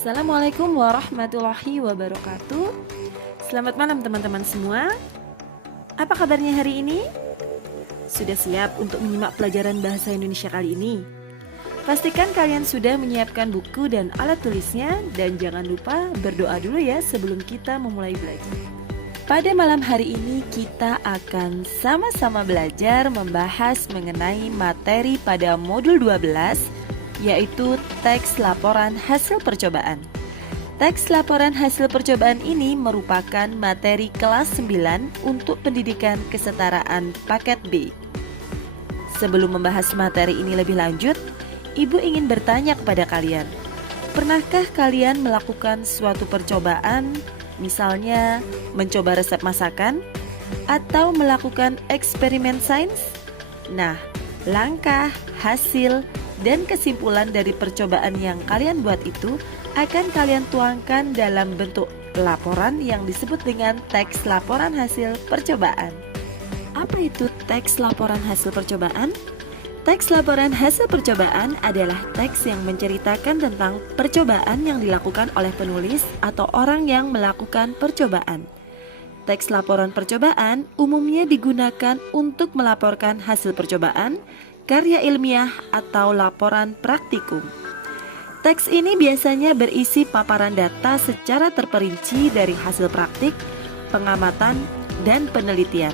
Assalamualaikum warahmatullahi wabarakatuh. Selamat malam teman-teman semua. Apa kabarnya hari ini? Sudah siap untuk menyimak pelajaran bahasa Indonesia kali ini? Pastikan kalian sudah menyiapkan buku dan alat tulisnya. Dan jangan lupa berdoa dulu ya sebelum kita memulai belajar. Pada malam hari ini kita akan sama-sama belajar membahas mengenai materi pada modul 12, yaitu teks laporan hasil percobaan. Teks laporan hasil percobaan ini merupakan materi kelas 9 untuk pendidikan kesetaraan paket B. Sebelum membahas materi ini lebih lanjut, Ibu ingin bertanya kepada kalian, pernahkah kalian melakukan suatu percobaan, misalnya mencoba resep masakan, atau melakukan eksperimen sains? Nah, langkah, hasil, dan kesimpulan dari percobaan yang kalian buat itu akan kalian tuangkan dalam bentuk laporan yang disebut dengan teks laporan hasil percobaan. Apa itu teks laporan hasil percobaan? Teks laporan hasil percobaan adalah teks yang menceritakan tentang percobaan yang dilakukan oleh penulis atau orang yang melakukan percobaan. Teks laporan percobaan umumnya digunakan untuk melaporkan hasil percobaan, karya ilmiah, atau laporan praktikum. Teks ini biasanya berisi paparan data secara terperinci dari hasil praktik, pengamatan, dan penelitian.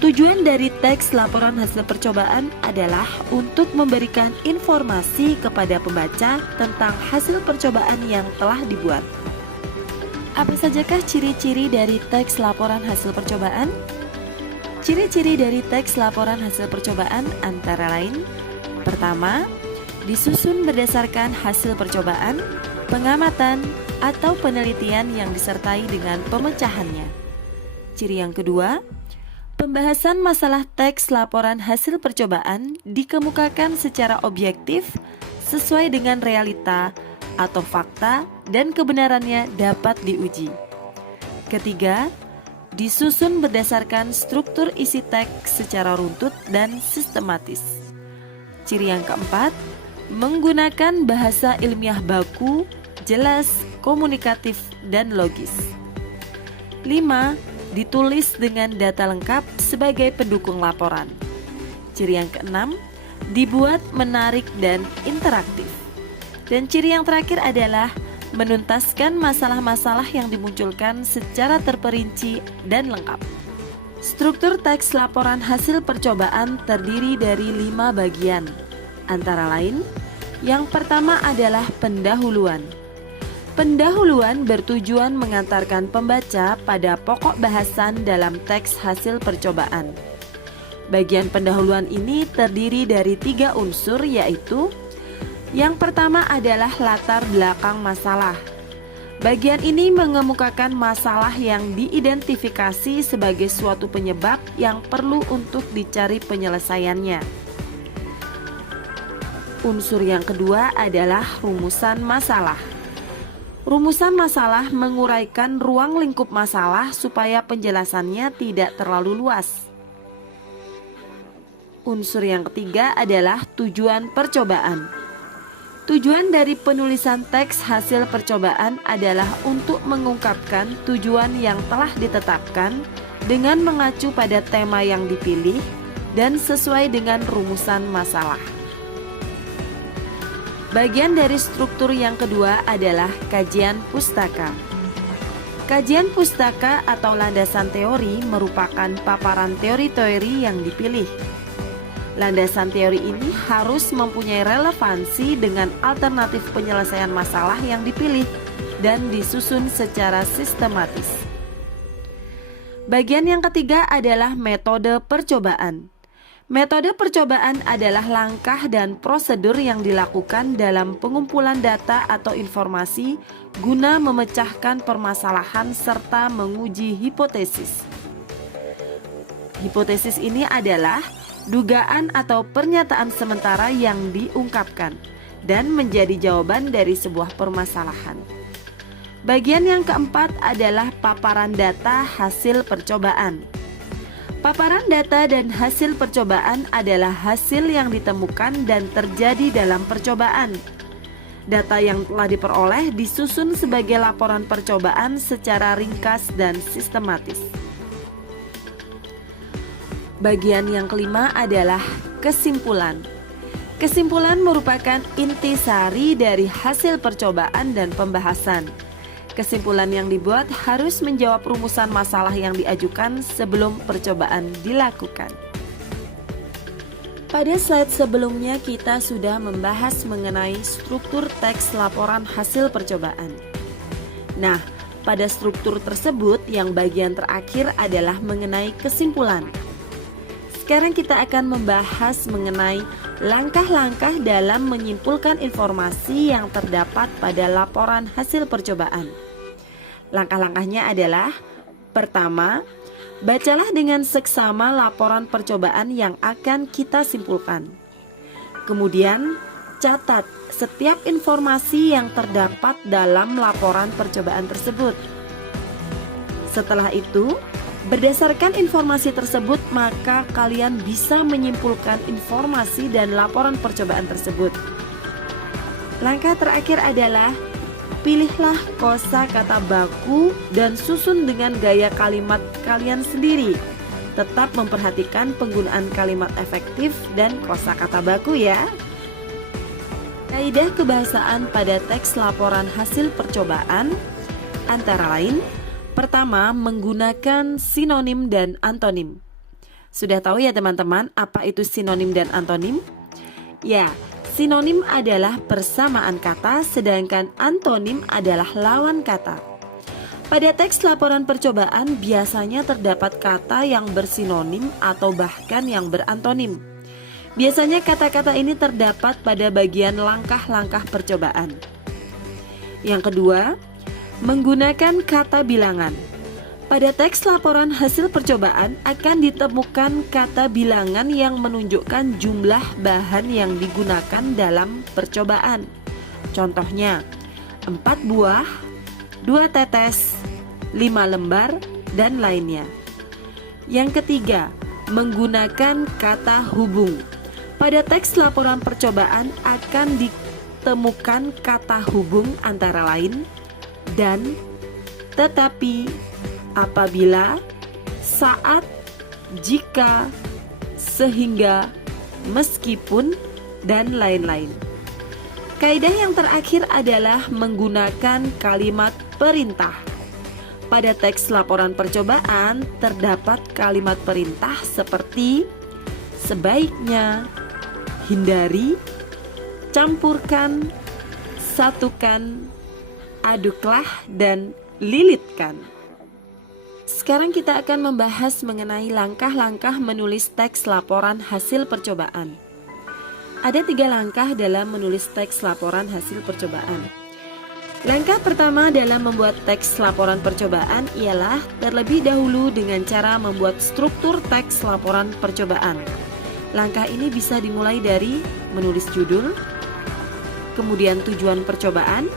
Tujuan dari teks laporan hasil percobaan adalah untuk memberikan informasi kepada pembaca tentang hasil percobaan yang telah dibuat. Apa sajakah ciri-ciri dari teks laporan hasil percobaan? Ciri-ciri dari teks laporan hasil percobaan antara lain: pertama, disusun berdasarkan hasil percobaan, pengamatan, atau penelitian yang disertai dengan pemecahannya. Ciri yang kedua, pembahasan masalah teks laporan hasil percobaan dikemukakan secara objektif sesuai dengan realita atau fakta dan kebenarannya dapat diuji. Ketiga, disusun berdasarkan struktur isi teks secara runtut dan sistematis. Ciri yang keempat, menggunakan bahasa ilmiah baku, jelas, komunikatif, dan logis. 5. Ditulis dengan data lengkap sebagai pendukung laporan. Ciri yang keenam, dibuat menarik dan interaktif. Dan ciri yang terakhir adalah menuntaskan masalah-masalah yang dimunculkan secara terperinci dan lengkap. Struktur teks laporan hasil percobaan terdiri dari 5 bagian, antara lain, yang pertama adalah pendahuluan. Pendahuluan bertujuan mengantarkan pembaca pada pokok bahasan dalam teks hasil percobaan. Bagian pendahuluan ini terdiri dari 3 unsur, yaitu yang pertama adalah latar belakang masalah. Bagian ini mengemukakan masalah yang diidentifikasi sebagai suatu penyebab yang perlu untuk dicari penyelesaiannya. Unsur yang kedua adalah rumusan masalah. Rumusan masalah menguraikan ruang lingkup masalah supaya penjelasannya tidak terlalu luas. Unsur yang ketiga adalah tujuan percobaan. Tujuan dari penulisan teks hasil percobaan adalah untuk mengungkapkan tujuan yang telah ditetapkan dengan mengacu pada tema yang dipilih dan sesuai dengan rumusan masalah. Bagian dari struktur yang kedua adalah kajian pustaka. Kajian pustaka atau landasan teori merupakan paparan teori-teori yang dipilih. Landasan teori ini harus mempunyai relevansi dengan alternatif penyelesaian masalah yang dipilih dan disusun secara sistematis. Bagian yang ketiga adalah metode percobaan. Metode percobaan adalah langkah dan prosedur yang dilakukan dalam pengumpulan data atau informasi guna memecahkan permasalahan serta menguji hipotesis. Hipotesis ini adalah dugaan atau pernyataan sementara yang diungkapkan dan menjadi jawaban dari sebuah permasalahan. Bagian yang keempat adalah paparan data hasil percobaan. Paparan data dan hasil percobaan adalah hasil yang ditemukan dan terjadi dalam percobaan. Data yang telah diperoleh disusun sebagai laporan percobaan secara ringkas dan sistematis. Bagian yang kelima adalah kesimpulan. Kesimpulan merupakan intisari dari hasil percobaan dan pembahasan. Kesimpulan yang dibuat harus menjawab rumusan masalah yang diajukan sebelum percobaan dilakukan. Pada slide sebelumnya kita sudah membahas mengenai struktur teks laporan hasil percobaan. Nah, pada struktur tersebut yang bagian terakhir adalah mengenai kesimpulan. Sekarang kita akan membahas mengenai langkah-langkah dalam menyimpulkan informasi yang terdapat pada laporan hasil percobaan. Langkah-langkahnya adalah: pertama, bacalah dengan seksama laporan percobaan yang akan kita simpulkan. Kemudian, catat setiap informasi yang terdapat dalam laporan percobaan tersebut. Setelah itu, berdasarkan informasi tersebut, maka kalian bisa menyimpulkan informasi dan laporan percobaan tersebut. Langkah terakhir adalah pilihlah kosakata baku dan susun dengan gaya kalimat kalian sendiri. Tetap memperhatikan penggunaan kalimat efektif dan kosakata baku ya. Kaidah kebahasaan pada teks laporan hasil percobaan antara lain: pertama, menggunakan sinonim dan antonim. Sudah tahu ya teman-teman apa itu sinonim dan antonim? Ya, sinonim adalah persamaan kata, sedangkan antonim adalah lawan kata. Pada teks laporan percobaan biasanya terdapat kata yang bersinonim atau bahkan yang berantonim. Biasanya kata-kata ini terdapat pada bagian langkah-langkah percobaan. Yang kedua, menggunakan kata bilangan. Pada teks laporan hasil percobaan akan ditemukan kata bilangan yang menunjukkan jumlah bahan yang digunakan dalam percobaan. Contohnya, 4 buah, 2 tetes, 5 lembar, dan lainnya. Yang ketiga, menggunakan kata hubung. Pada teks laporan percobaan akan ditemukan kata hubung antara lain dan, tetapi, apabila, saat, jika, sehingga, meskipun, dan lain-lain. Kaidah yang terakhir adalah menggunakan kalimat perintah. Pada teks laporan percobaan terdapat kalimat perintah seperti sebaiknya, hindari, campurkan, satukan, aduklah, dan lilitkan. Sekarang kita akan membahas mengenai langkah-langkah menulis teks laporan hasil percobaan. Ada 3 langkah dalam menulis teks laporan hasil percobaan. Langkah pertama dalam membuat teks laporan percobaan ialah terlebih dahulu dengan cara membuat struktur teks laporan percobaan. Langkah ini bisa dimulai dari menulis judul, kemudian tujuan percobaan,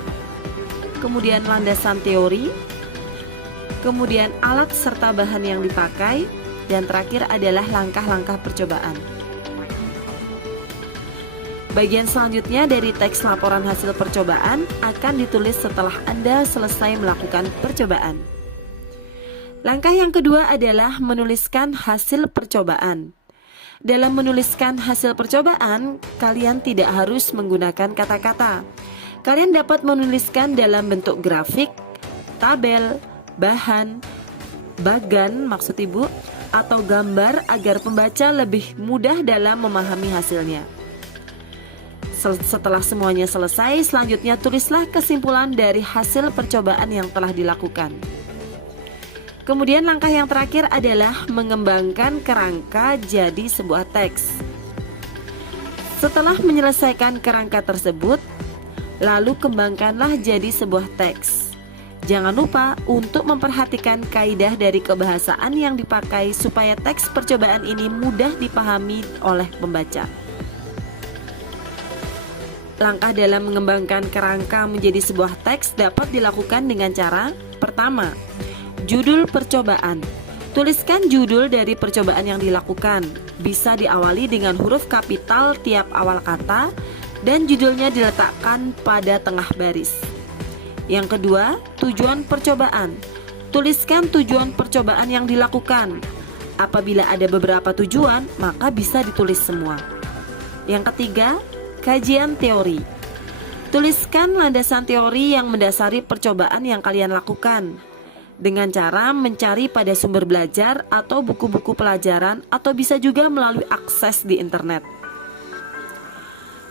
kemudian landasan teori, kemudian alat serta bahan yang dipakai, dan terakhir adalah langkah-langkah percobaan. Bagian selanjutnya dari teks laporan hasil percobaan akan ditulis setelah Anda selesai melakukan percobaan. Langkah yang kedua adalah menuliskan hasil percobaan. Dalam menuliskan hasil percobaan, kalian tidak harus menggunakan kata-kata. Kalian dapat menuliskan dalam bentuk grafik, tabel, bahan, bagan maksud ibu, atau gambar agar pembaca lebih mudah dalam memahami hasilnya. Setelah semuanya selesai, selanjutnya tulislah kesimpulan dari hasil percobaan yang telah dilakukan. Kemudian langkah yang terakhir adalah mengembangkan kerangka jadi sebuah teks. Setelah menyelesaikan kerangka tersebut, lalu kembangkanlah jadi sebuah teks. Jangan lupa untuk memperhatikan kaidah dari kebahasaan yang dipakai supaya teks percobaan ini mudah dipahami oleh pembaca. Langkah dalam mengembangkan kerangka menjadi sebuah teks dapat dilakukan dengan cara: pertama, judul percobaan. Tuliskan judul dari percobaan yang dilakukan. Bisa diawali dengan huruf kapital tiap awal kata dan judulnya diletakkan pada tengah baris. Yang kedua, tujuan percobaan. Tuliskan tujuan percobaan yang dilakukan. Apabila ada beberapa tujuan, maka bisa ditulis semua. Yang ketiga, kajian teori. Tuliskan landasan teori yang mendasari percobaan yang kalian lakukan dengan cara mencari pada sumber belajar atau buku-buku pelajaran, atau bisa juga melalui akses di internet.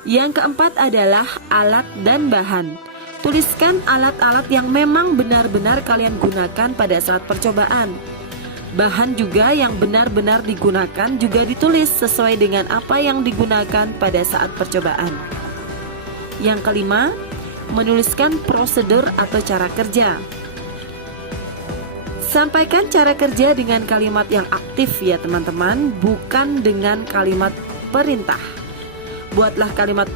Yang keempat adalah alat dan bahan. Tuliskan alat-alat yang memang benar-benar kalian gunakan pada saat percobaan. Bahan juga yang benar-benar digunakan juga ditulis sesuai dengan apa yang digunakan pada saat percobaan. Yang kelima, menuliskan prosedur atau cara kerja. Sampaikan cara kerja dengan kalimat yang aktif ya teman-teman, bukan dengan kalimat perintah. Buatlah kalimat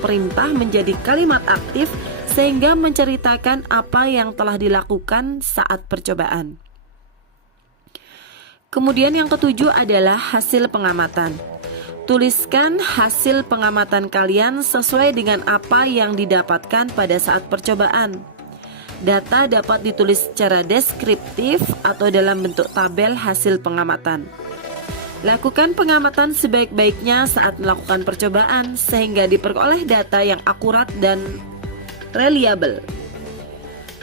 perintah menjadi kalimat aktif sehingga menceritakan apa yang telah dilakukan saat percobaan. Kemudian yang ketujuh adalah hasil pengamatan. Tuliskan hasil pengamatan kalian sesuai dengan apa yang didapatkan pada saat percobaan. Data dapat ditulis secara deskriptif atau dalam bentuk tabel hasil pengamatan. Lakukan pengamatan sebaik-baiknya saat melakukan percobaan sehingga diperoleh data yang akurat dan reliable.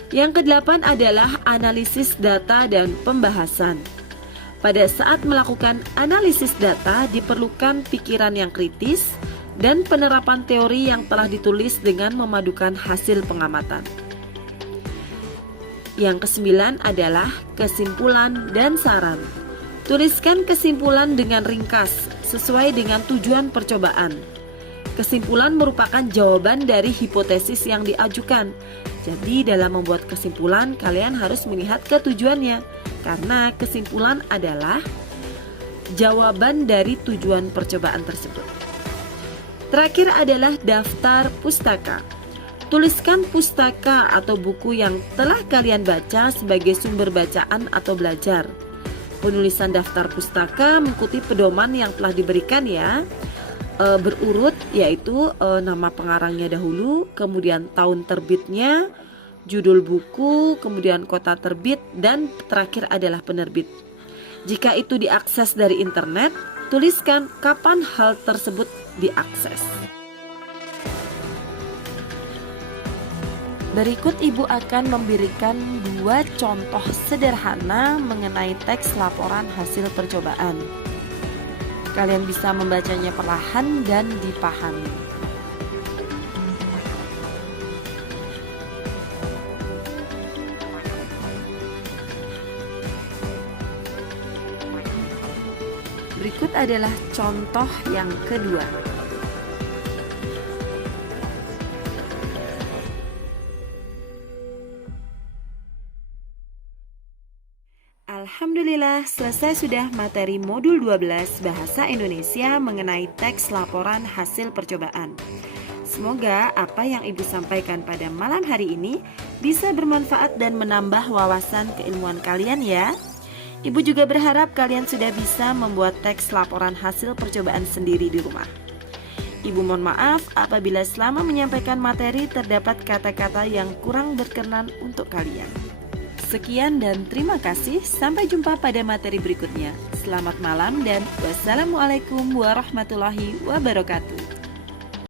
Yang kedelapan adalah analisis data dan pembahasan. Pada saat melakukan analisis data diperlukan pikiran yang kritis dan penerapan teori yang telah ditulis dengan memadukan hasil pengamatan. Yang kesembilan adalah kesimpulan dan saran. Tuliskan kesimpulan dengan ringkas sesuai dengan tujuan percobaan. Kesimpulan merupakan jawaban dari hipotesis yang diajukan. Jadi dalam membuat kesimpulan kalian harus melihat ke tujuannya, karena kesimpulan adalah jawaban dari tujuan percobaan tersebut. Terakhir adalah daftar pustaka. Tuliskan pustaka atau buku yang telah kalian baca sebagai sumber bacaan atau belajar. Penulisan daftar pustaka mengikuti pedoman yang telah diberikan ya, berurut, yaitu nama pengarangnya dahulu, kemudian tahun terbitnya, judul buku, kemudian kota terbit, dan terakhir adalah penerbit. Jika itu diakses dari internet, tuliskan kapan hal tersebut diakses. Berikut Ibu akan memberikan 2 contoh sederhana mengenai teks laporan hasil percobaan. Kalian bisa membacanya perlahan dan dipahami. Berikut adalah contoh yang kedua. Alhamdulillah, selesai sudah materi modul 12 Bahasa Indonesia mengenai teks laporan hasil percobaan. Semoga apa yang Ibu sampaikan pada malam hari ini bisa bermanfaat dan menambah wawasan keilmuan kalian ya. Ibu juga berharap kalian sudah bisa membuat teks laporan hasil percobaan sendiri di rumah. Ibu mohon maaf apabila selama menyampaikan materi terdapat kata-kata yang kurang berkenan untuk kalian. Sekian dan terima kasih. Sampai jumpa pada materi berikutnya. Selamat malam dan wassalamualaikum warahmatullahi wabarakatuh.